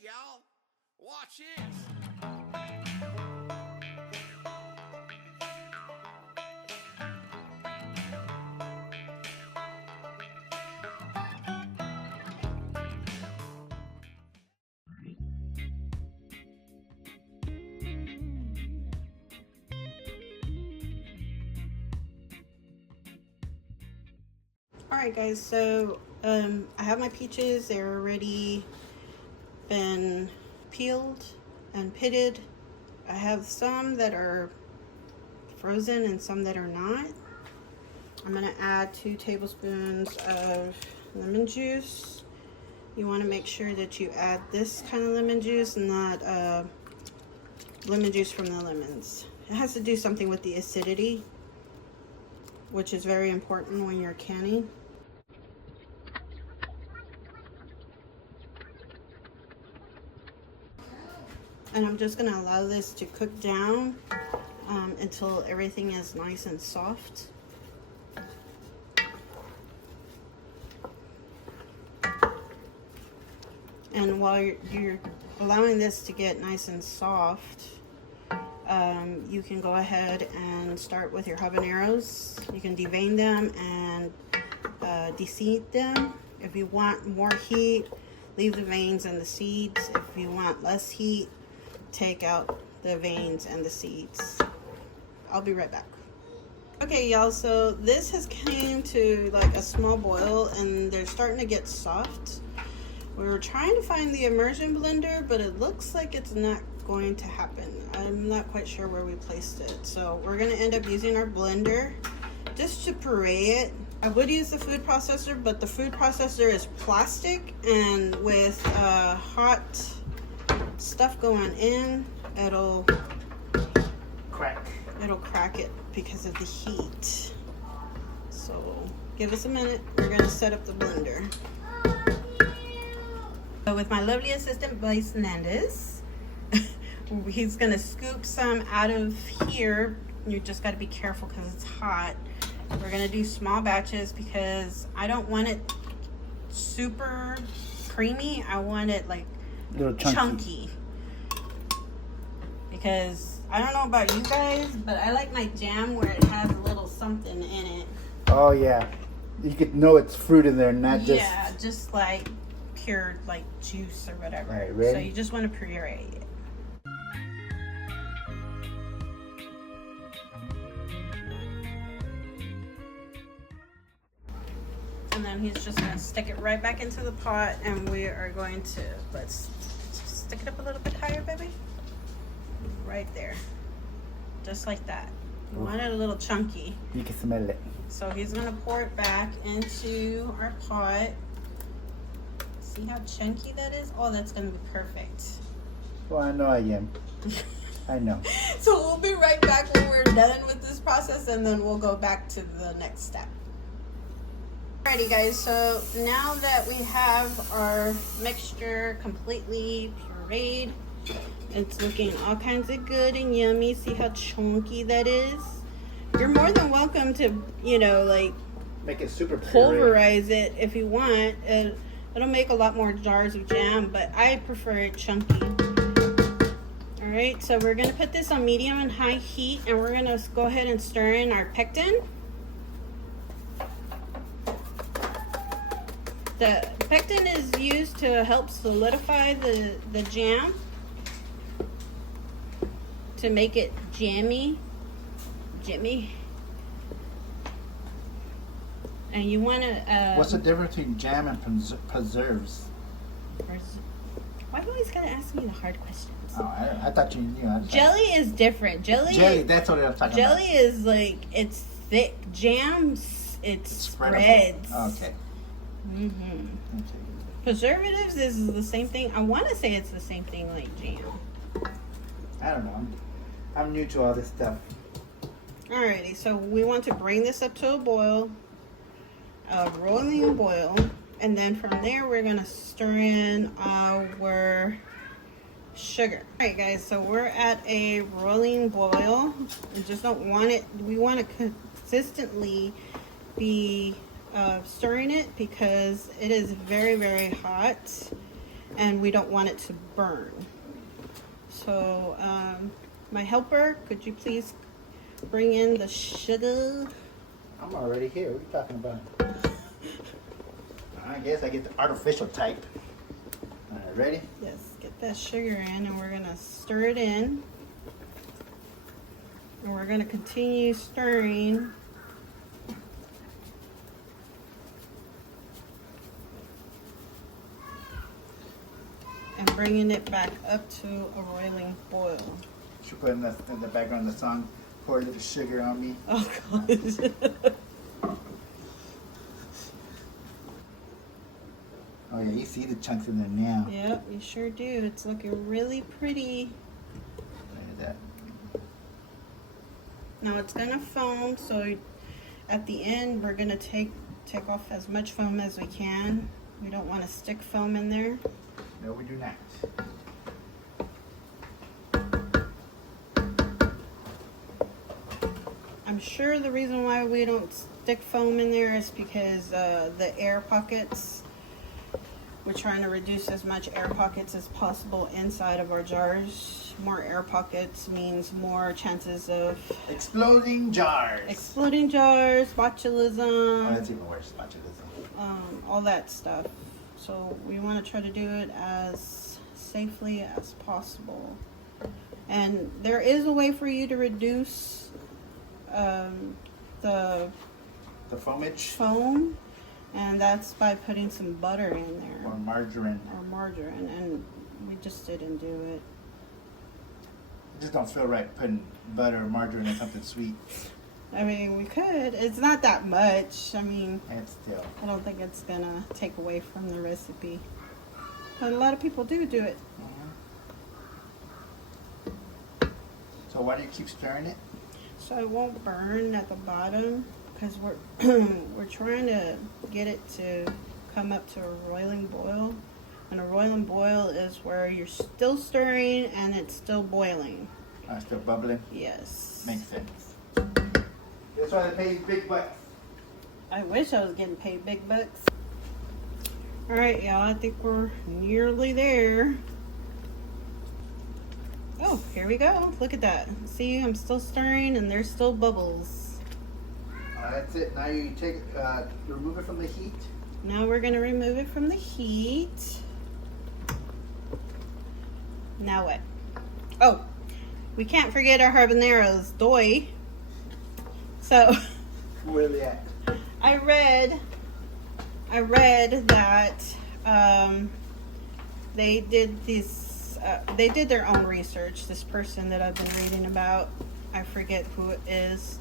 Hey y'all, watch this. Alright guys, so I have my peaches. They're already been peeled and pitted. I have some that are frozen and some that are not. I'm going to add 2 tablespoons of lemon juice. You want to make sure that you add this kind of lemon juice and not lemon juice from the lemons. It has to do something with the acidity, which is very important when you're canning. And I'm just going to allow this to cook down until everything is nice and soft. And while you're allowing this to get nice and soft, you can go ahead and start with your habaneros. You can devein them and de-seed them. If you want more heat, leave the veins and the seeds. If you want less heat, take out the veins and the seeds. I'll be right back. Okay y'all, so this has came to like a small boil and they're starting to get soft. We were trying to find the immersion blender, but it looks like it's not going to happen. I'm not quite sure where we placed it. So we're gonna end up using our blender just to puree it. I would use the food processor, but the food processor is plastic, and with hot stuff going in, it'll crack it because of the heat. So give us a minute. We're gonna set up the blender. So with my lovely assistant Dayz Hernandez, he's gonna scoop some out of here. You just got to be careful because it's hot. We're gonna do small batches because I don't want it super creamy. I want it like little chunky. Because I don't know about you guys, but I like my jam where it has a little something in it. Oh yeah, you could know it's fruit in there, not just... Yeah, just like pure like juice or whatever. All right, ready? So you just want to puree it. And then he's just going to stick it right back into the pot, and we are going to, let's stick it up a little bit higher, baby. Right there. Just like that. You want it a little chunky. You can smell it. So he's going to pour it back into our pot. See how chunky that is? Oh, that's going to be perfect. Well, I know I am. I know. So we'll be right back when we're done with this process, and then we'll go back to the next step. Alrighty guys, so now that we have our mixture completely pureed, it's looking all kinds of good and yummy. See how chunky that is? You're more than welcome to, you know, like make it super pulverize it if you want. It'll make a lot more jars of jam, but I prefer it chunky. Alright, so we're going to put this on medium and high heat, and we're going to go ahead and stir in our pectin. The pectin is used to help solidify the jam, to make it jammy. And you want to... What's the difference between jam and preserves? Why do you always gotta ask me the hard questions? Oh, I thought you knew. Jelly is different. Jelly, that's what I'm talking about. Jelly is like, it's thick. Jams, it's spreads. Oh, okay. Okay. Preservatives is the same thing. I want to say it's the same thing like jam. I don't know. I'm new to all this stuff. Alrighty, so we want to bring this up to a boil, a rolling boil, and then from there we're gonna stir in our sugar. Alright guys, so we're at a rolling boil. We just don't want it, we want to consistently be stirring it because it is very, very hot. and we don't want it to burn. So my helper, could you please bring in the sugar? I'm already here. What are you talking about? I guess I get the artificial type. All right, ready? Yes, get that sugar in, and we're gonna stir it in. And we're gonna continue stirring. And bringing it back up to a roiling boil. Should put in the background the song, Pour a Little Sugar on Me. Oh, God. Oh yeah, you see the chunks in there now. Yep, you sure do. It's looking really pretty. Look at that. Now it's gonna foam, so at the end we're gonna take off as much foam as we can. We don't want to stick foam in there. No, we do not. I'm sure the reason why we don't stick foam in there is because the air pockets, we're trying to reduce as much air pockets as possible inside of our jars. More air pockets means more chances of Exploding jars. exploding jars, Oh, botulism, that's even worse. Botulism. all that stuff. So we want to try to do it as safely as possible. And there is a way for you to reduce the The foam, and that's by putting some butter in there or margarine. or margarine, and we just didn't do it. It just don't feel right putting butter or margarine in something sweet. I mean, we could. It's not that much. I mean, And still. I don't think it's gonna take away from the recipe, but a lot of people do it. So why do you keep stirring it? So it won't burn at the bottom, because we're we're trying to get it to come up to a roiling boil. And a roiling boil is where you're still stirring and it's still boiling. Still bubbling? Yes. Makes sense. That's why they pay you big bucks. I wish I was getting paid big bucks. Alright, y'all, I think we're nearly there. Oh, here we go. Look at that. See, I'm still stirring and there's still bubbles. That's it. Now you take remove it from the heat. Now we're going to remove it from the heat. Now what? Oh, we can't forget our habaneros, doy. So, Where are they at? I read that they did these. They did their own research. This person that I've been reading about, I forget who it is,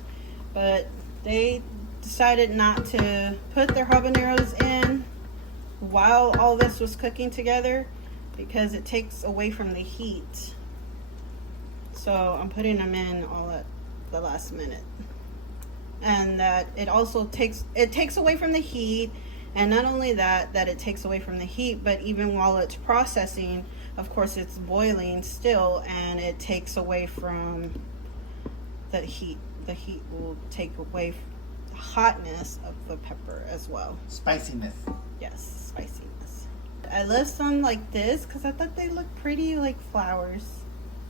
but they decided not to put their habaneros in while all this was cooking together because it takes away from the heat. So I'm putting them in all at the last minute. And that it also takes away from the heat, and not only that it takes away from the heat, but even while it's processing, of course it's boiling still, and it takes away from the heat. The heat will take away the hotness of the pepper as well. Spiciness. Yes, spiciness. I left some like this because I thought they looked pretty like flowers.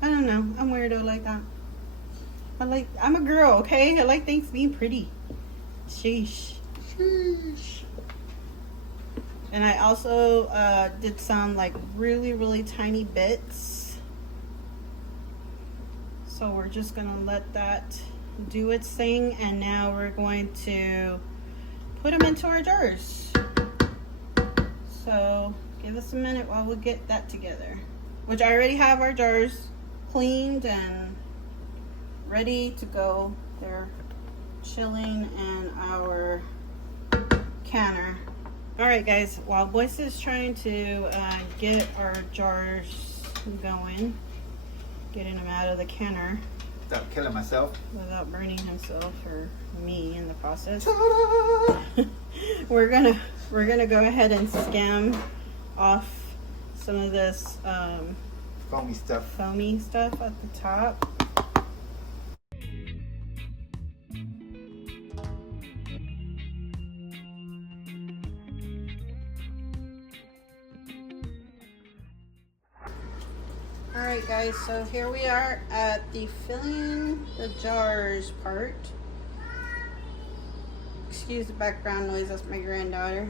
I don't know. I'm weirdo like that. I'm a girl, okay? I like things being pretty. Sheesh. Sheesh. And I also did some like really, really tiny bits. So we're just gonna let that do its thing, and now we're going to put them into our jars. So give us a minute while we get that together. Which I already have our jars cleaned and ready to go. They're chilling in our canner. Alright guys, while Boyce is trying to get our jars going, getting them out of the canner Stop killing myself. without burning himself or me in the process, Ta-da! we're gonna go ahead and skim off some of this Foamy stuff. foamy stuff at the top. Alright guys, so here we are at the filling the jars part. Excuse the background noise, that's my granddaughter.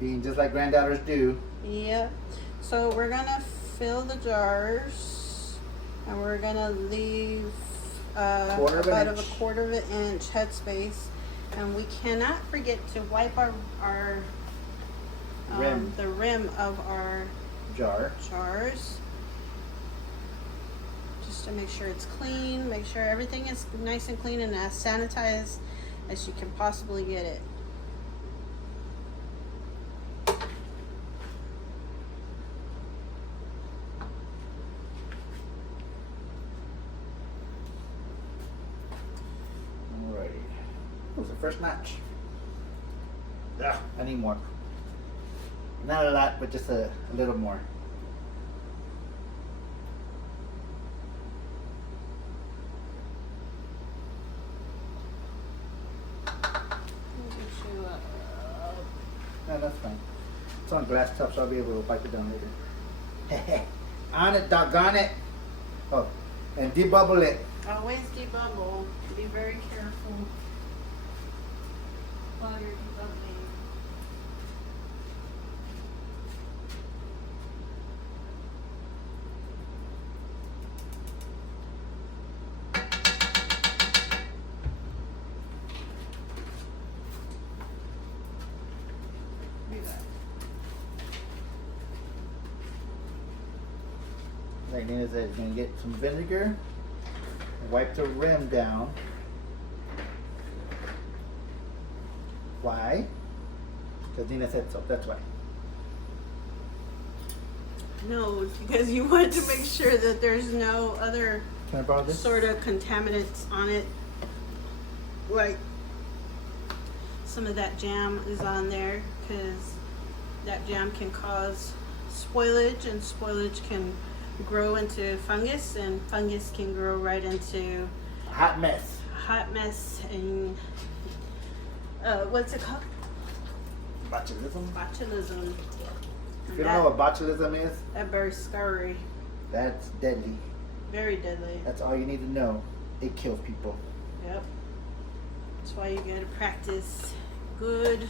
Being just like granddaughters do. Yep. So we're gonna fill the jars and we're gonna leave about a quarter of an inch headspace, and we cannot forget to wipe our rim. The rim of our jars, just to make sure it's clean, make sure everything is nice and clean and as sanitized as you can possibly get it. Alrighty. That was the first notch. Ah, I need more. Not a lot, but just a little more. No, that's fine. It's on glass top, so I'll be able to wipe it down later. On it, doggone it. Oh, and debubble it. Always debubble. Be very careful while you're debubbling. Like Nina said, you're going to get some vinegar, wipe the rim down. Why? Because Nina said so, that's why. No, it's because you want to make sure that there's no other Can I borrow this? sort of contaminants on it. Like some of that jam is on there, because that jam can cause spoilage, and spoilage can grow into fungus, and fungus can grow right into Hot mess. hot mess and what's it called? Botulism? Botulism. If you don't know what botulism is, That bear's scary. that's deadly. Very deadly. That's all you need to know. It kills people. Yep. That's why you gotta practice good.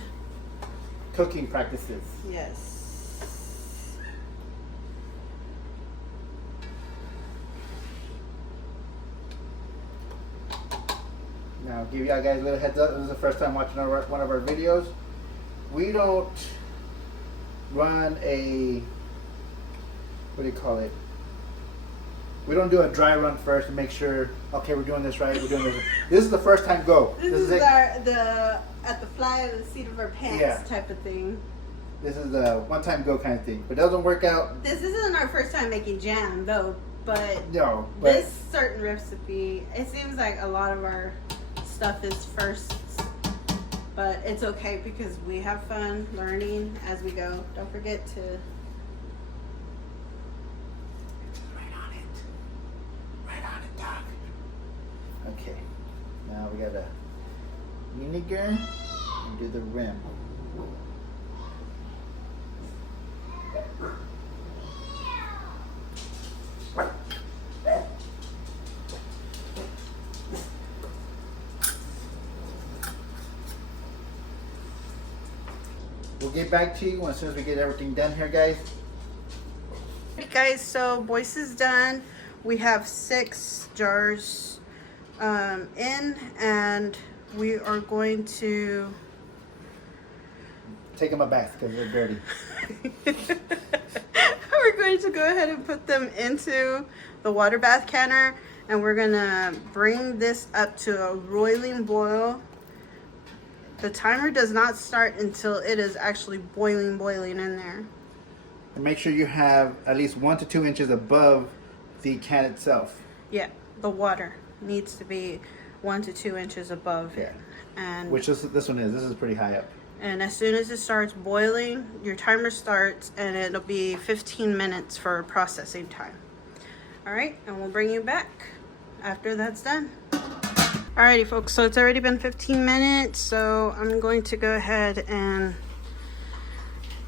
Cooking practices. Yes. Now, give y'all guys a little heads up. This is the first time watching one of our videos. We don't run a, what do you call it? We don't do a dry run first to make sure, okay, we're doing this right, we're doing this. This is the first time go. This is it. our at the fly of the seat of our pants Yeah. type of thing. This is a one time go kind of thing. But it doesn't work out. This isn't our first time making jam though, but No. But this certain recipe, it seems like a lot of our stuff is firsts, but it's okay because we have fun learning as we go. Don't forget to right on it, dog. Okay. Now we got a vinegar and do the rim. We'll get back to you as soon as we get everything done here, guys. Hey guys, so Boyce is done. We have 6 jars in, and we are going to Take them a bath because they're dirty. we're going to go ahead and put them into the water bath canner, and we're gonna bring this up to a roiling boil. The timer does not start until it is actually boiling in there. And make sure you have at least 1 to 2 inches above the can itself. Yeah, the water needs to be 1 to 2 inches above it. And Which this one is. This is pretty high up. And as soon as it starts boiling, your timer starts, and it'll be 15 minutes for processing time. All right, and we'll bring you back after that's done. Alrighty folks, so it's already been 15 minutes, so I'm going to go ahead and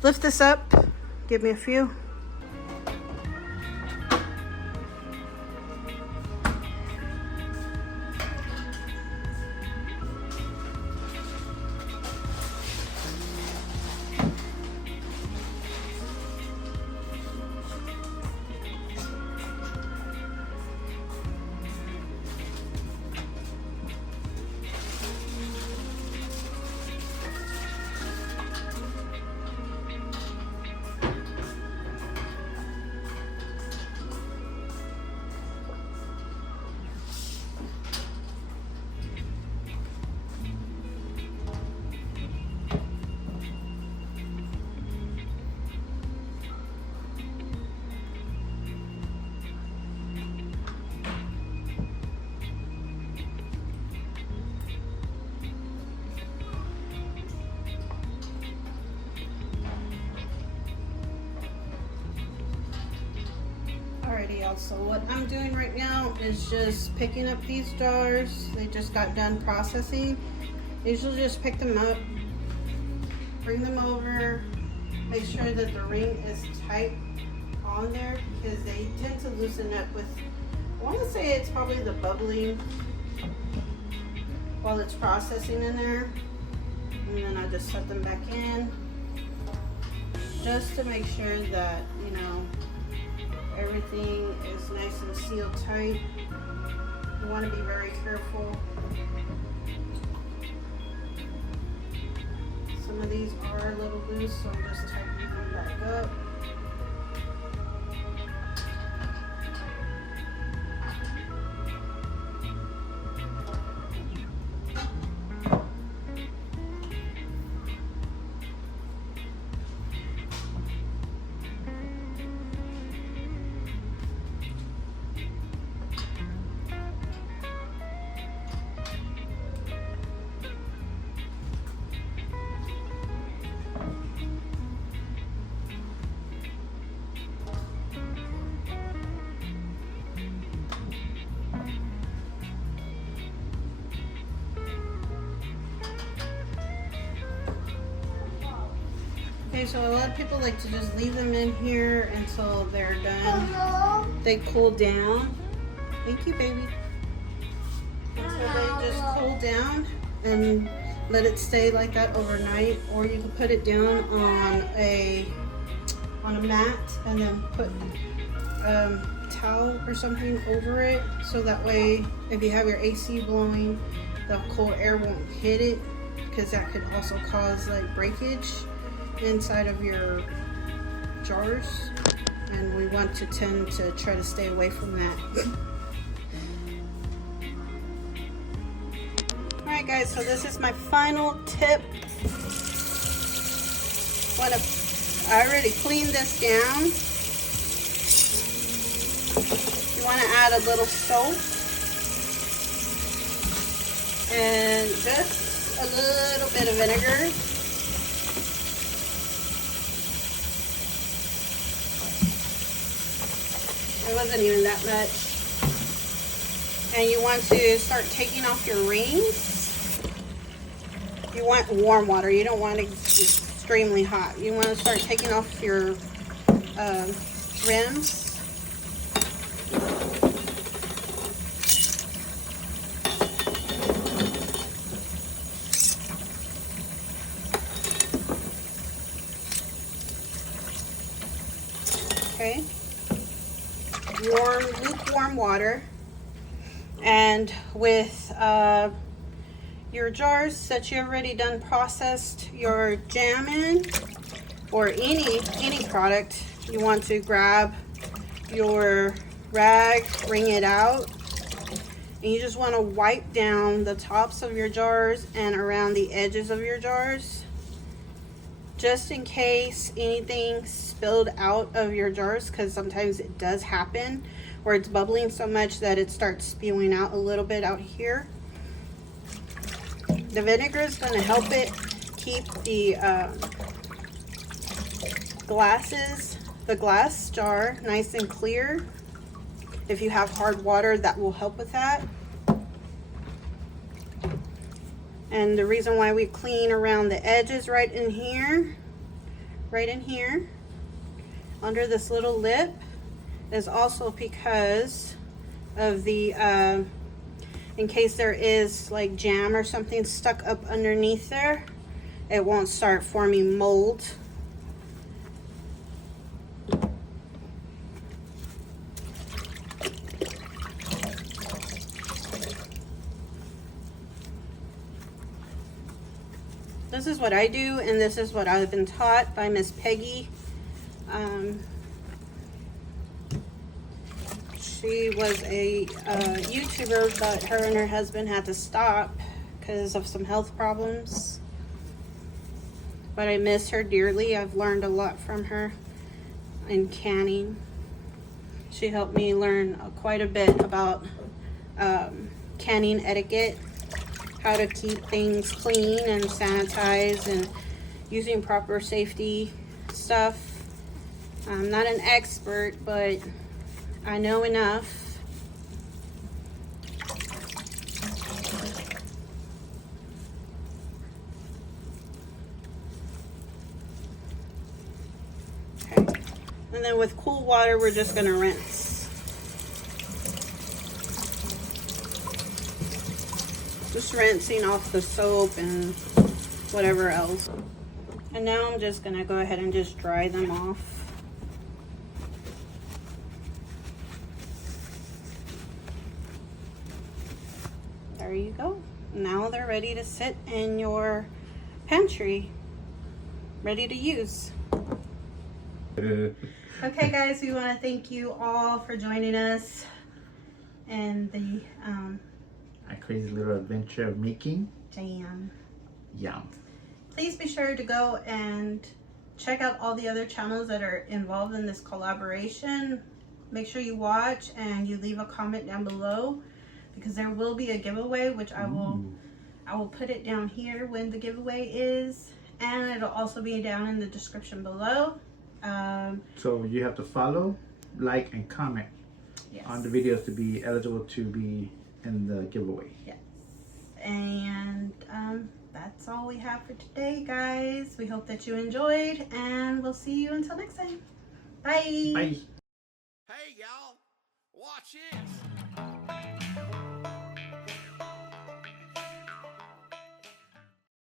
lift this up. Give me a few. Alrighty, y'all, so what I'm doing right now is just picking up these jars. They just got done processing. Usually just pick them up, bring them over, make sure that the ring is tight on there because they tend to loosen up with, I want to say it's probably the bubbling while it's processing in there. And then I just set them back in just to make sure that, you know, everything is nice and sealed tight. You want to be very careful. Some of these are a little loose, so I'm just tightening them back up. Okay, so a lot of people like to just leave them in here until they're done. They cool down. Thank you, baby. Until they just cool down and let it stay like that overnight, or you can put it down on a mat and then put towel or something over it, so that way if you have your AC blowing, the cold air won't hit it, because that could also cause like breakage inside of your jars, and we want to tend to try to stay away from that. Alright guys, so this is my final tip. I already cleaned this down. You want to add a little soap and just a little bit of vinegar. It wasn't even that much. And you want to start taking off your rings. You want warm water. You don't want it extremely hot. You want to start taking off your rims. Okay. Lukewarm water, and with your jars that you already done processed your jam in, or any product, you want to grab your rag, wring it out, and you just want to wipe down the tops of your jars and around the edges of your jars, just in case anything spilled out of your jars, because sometimes it does happen where it's bubbling so much that it starts spewing out a little bit out here. The vinegar is going to help it keep the glass jar nice and clear. If you have hard water, that will help with that. And the reason why we clean around the edges right in here, under this little lip, is also because of the in case there is like jam or something stuck up underneath there, it won't start forming mold. This is what I do, and this is what I've been taught by Miss Peggy. She was a YouTuber, but her and her husband had to stop because of some health problems. But I miss her dearly. I've learned a lot from her in canning. She helped me learn quite a bit about canning etiquette, how to keep things clean and sanitized, and using proper safety stuff. I'm not an expert, but I know enough. Okay. And then with cool water, we're just gonna rinse. Just rinsing off the soap and whatever else. And now I'm just gonna go ahead and just dry them off. There you go. Now they're ready to sit in your pantry, ready to use. Okay guys, we want to thank you all for joining us and the A crazy little adventure of making jam. Yum. Please be sure to go and check out all the other channels that are involved in this collaboration. Make sure you watch and you leave a comment down below, because there will be a giveaway, which I will put it down here when the giveaway is, and it'll also be down in the description below. So you have to follow, like, and comment on the videos to be eligible to be in the giveaway. Yes. And that's all we have for today, guys. We hope that you enjoyed, and we'll see you until next time. Bye. Bye. Hey, y'all, watch this.